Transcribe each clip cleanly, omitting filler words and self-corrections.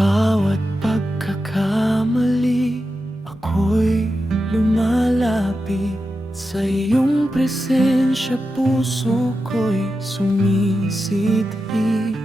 bawat pagkakamali, ako'y lumalapit sa iyong presensya, puso ko'y sumisiti.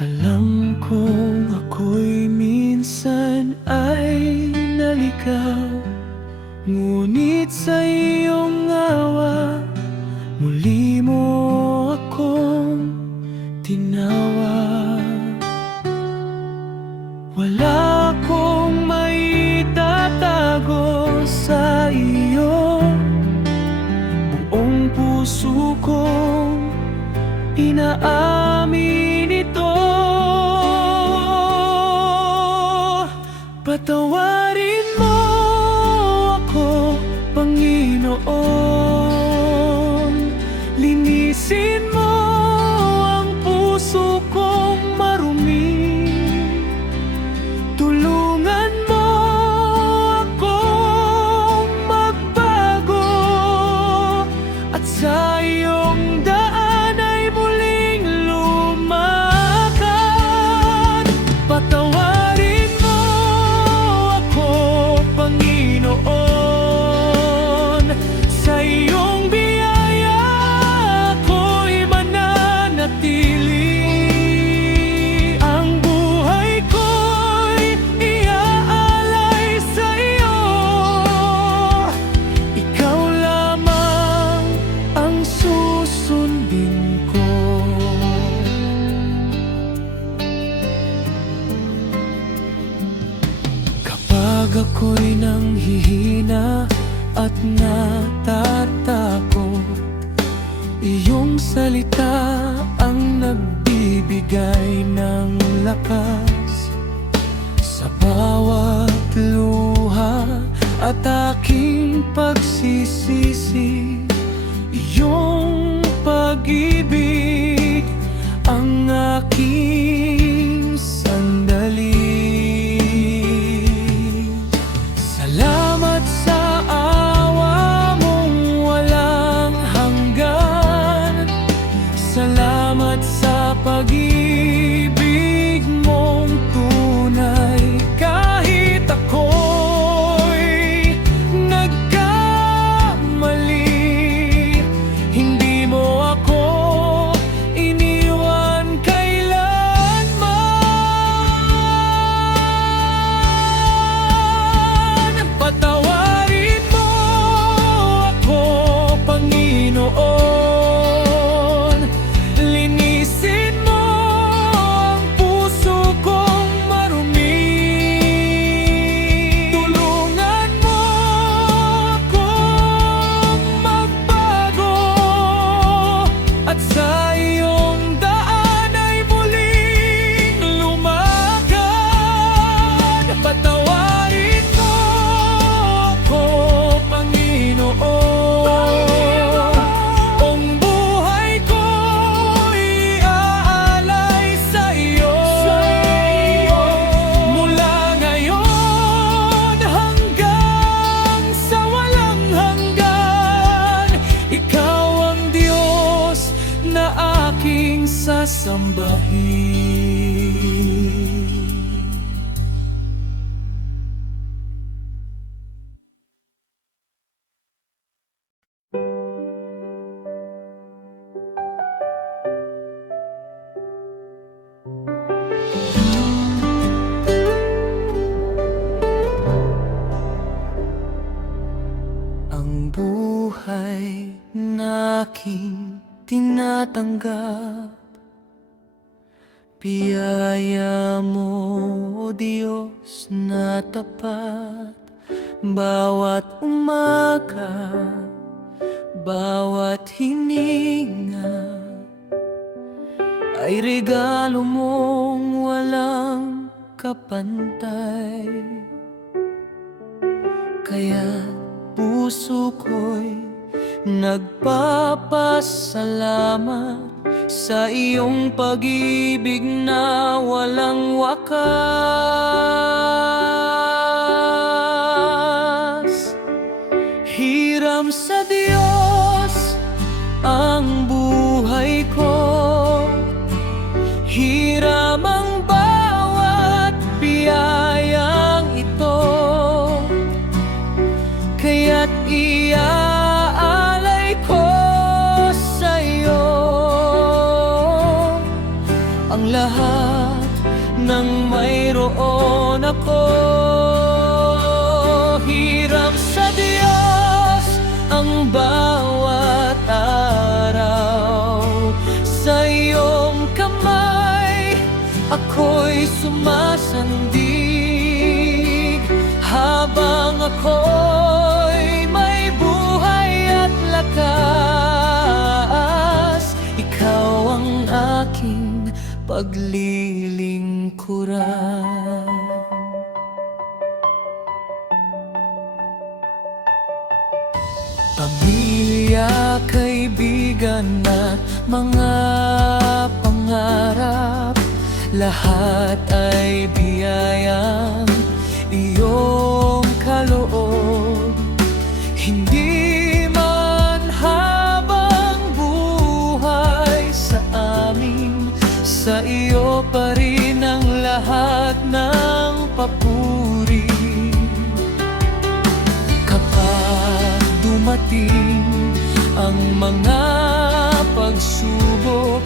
Alam kong ako'y minsan ay naligaw, ngunit sa iyong awa, muli mo akong tinawag. Wala akong maitatago sa iyo, buong puso kong inaamin ito. Patawarin mo ako, Panginoon. Linisin mo ang puso kong marumi. Tulungan mo akong magbago, at sa iyong daan ay muling lumakad. Patawarin mo ako, Panginoon. Sa iyong biyaya ako'y mananatili. Ang buhay ko'y iaalay sa iyo. Ikaw lamang ang susundin ko. Kapag ako'y nanghihina at natatakot, iyong salita ang nagbibigay ng lakas. Sa bawat luha at aking pagsisisi, iyong pag-ibig ang aking sandali. Salamat sa awa mong walang hanggan. Salamat sa pag-ibig mong tunay. Kahit ako'y nagkamali, hindi mo ako iniwan kailanman. Patawarin mo ako, Panginoon. Linisin mo ang puso kong marumi. Tulungan mo akong magbago, at sa iyong daan ay muling lumakad. Patawarin mo ako, Panginoon. Ang buhay ko'y iaalay sa iyo. Mula ngayon hanggang sa walang hanggan, ikaw ang Diyos na aking sasambahin. Ang buhay na aking tinatanggap, biyaya mo, O Diyos na tapat. Bawat umaga, bawat hininga ay regalo mong walang kapantay. Kaya puso ko'y nagpapasalamat sa iyong pag-ibig na walang wakas. Hiram sa Diyos ang buhay ko, hiram ang bawat nang mayroon ako. Hiram sa Diyos ang bawat araw, sa iyong kamay ako'y sumasandig. Habang ako'y may buhay at lakas, ikaw ang aking paglilingkuran. Pamilya, kaibigan at mga pangarap, lahat ay biyayang iyong kaloob. Hindi man habang buhay sa amin, sa iyo pa rin ang lahat ng papuri. Kapag dumating ang mga pagsubok,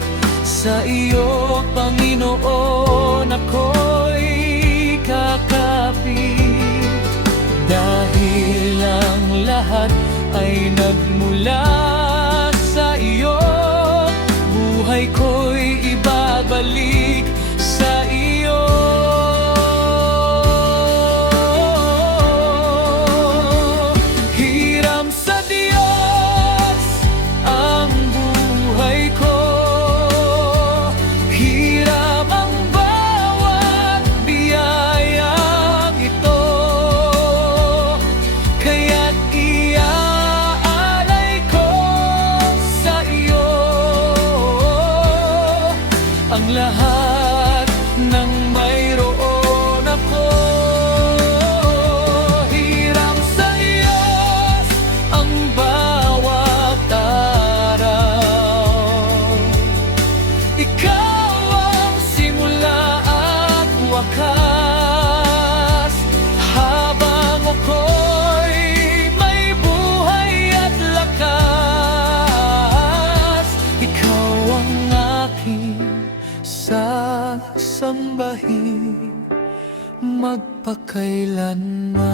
sa iyo, Panginoon, ako'y kakapit. Dahil ang lahat ay nagmula sa iyo, buhay ko'y ibabalik sa iyo. Hiram sa Diyos ang buhay ko, hiram ang bawat biyayang ito, kaya't iaalay ko sa iyo ang lahat ng mayroon ako. Hiram sa Diyos ang bawat araw, ikaw ang simula at wakas. Habang ako'y may buhay at lakas, ikaw ang aking sasambahin magpakailanman.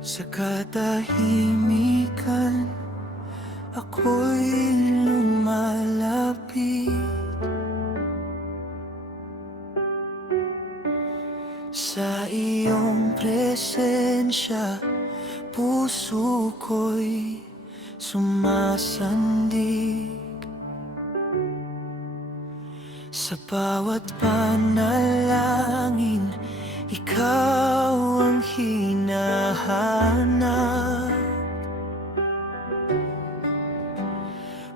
Sa katahimikan, ako'y lumalapit sa iyong presensya. Puso ko'y sumasandig sa bawat panalangin. Ikaw ang hinahanap,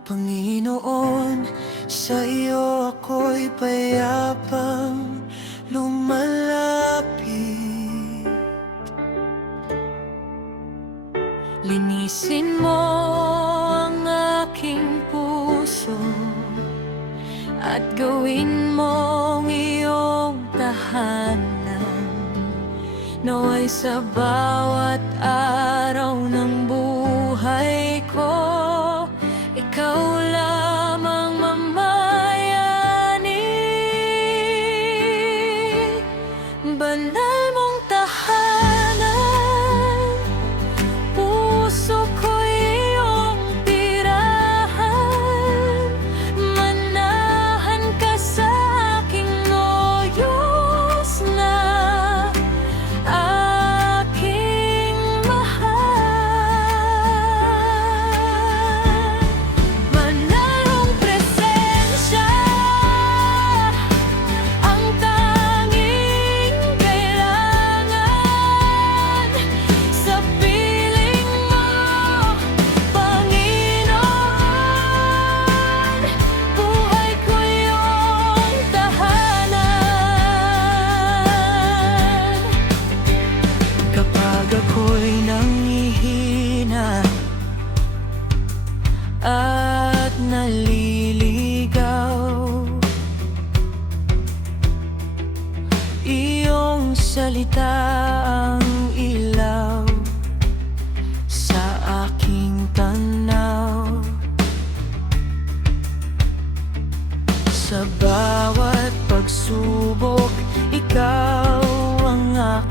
Panginoon. Sa iyo ako'y payapang lumalapit. Linisin mo ang aking puso at gawin mong iyong tahanan. Naway sa bawat araw ng buhay ko, ikaw lamang mamayani. Banal mong tahanan, puso ko'y iyong tirahan. Manahan ka sa aking o Diyos na aking mahal.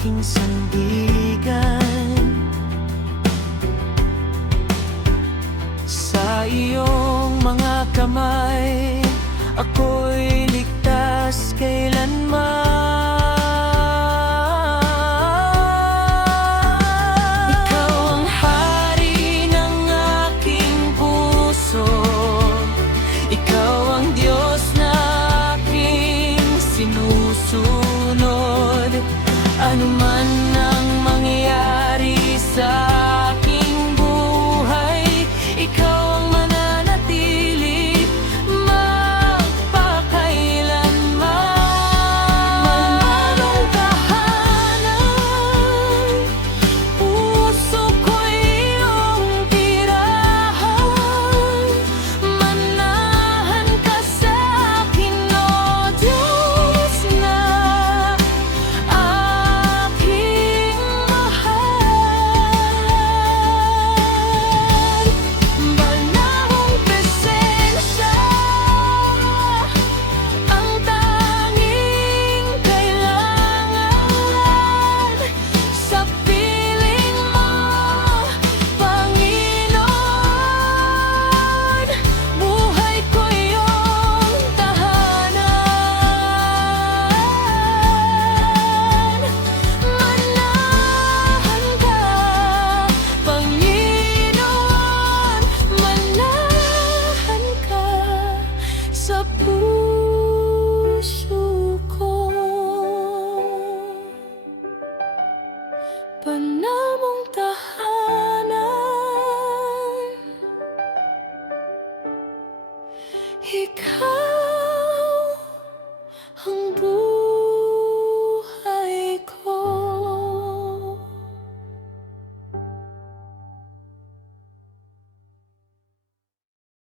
aking sandigan. Sa iyong mga kamay, ako'y ligtas kailanman. Ikaw ang hari ng aking puso, ikaw ang Diyos na aking sinusunod. Ano man ang mangyari sa aking buhay, ikaw ang mananatili magpakailanman. Mananong tahanan, puso ko'y iyong tirahan. Manahan ka sa akin, O Diyos na aking mahal. Banahong presensya ang tanging kailangan. Sa piling mo, Panginoon, buhay ko iyong tahanan. Manahan ka, Panginoon, manahan ka sa puso ko. Banal mong tahanan, ikaw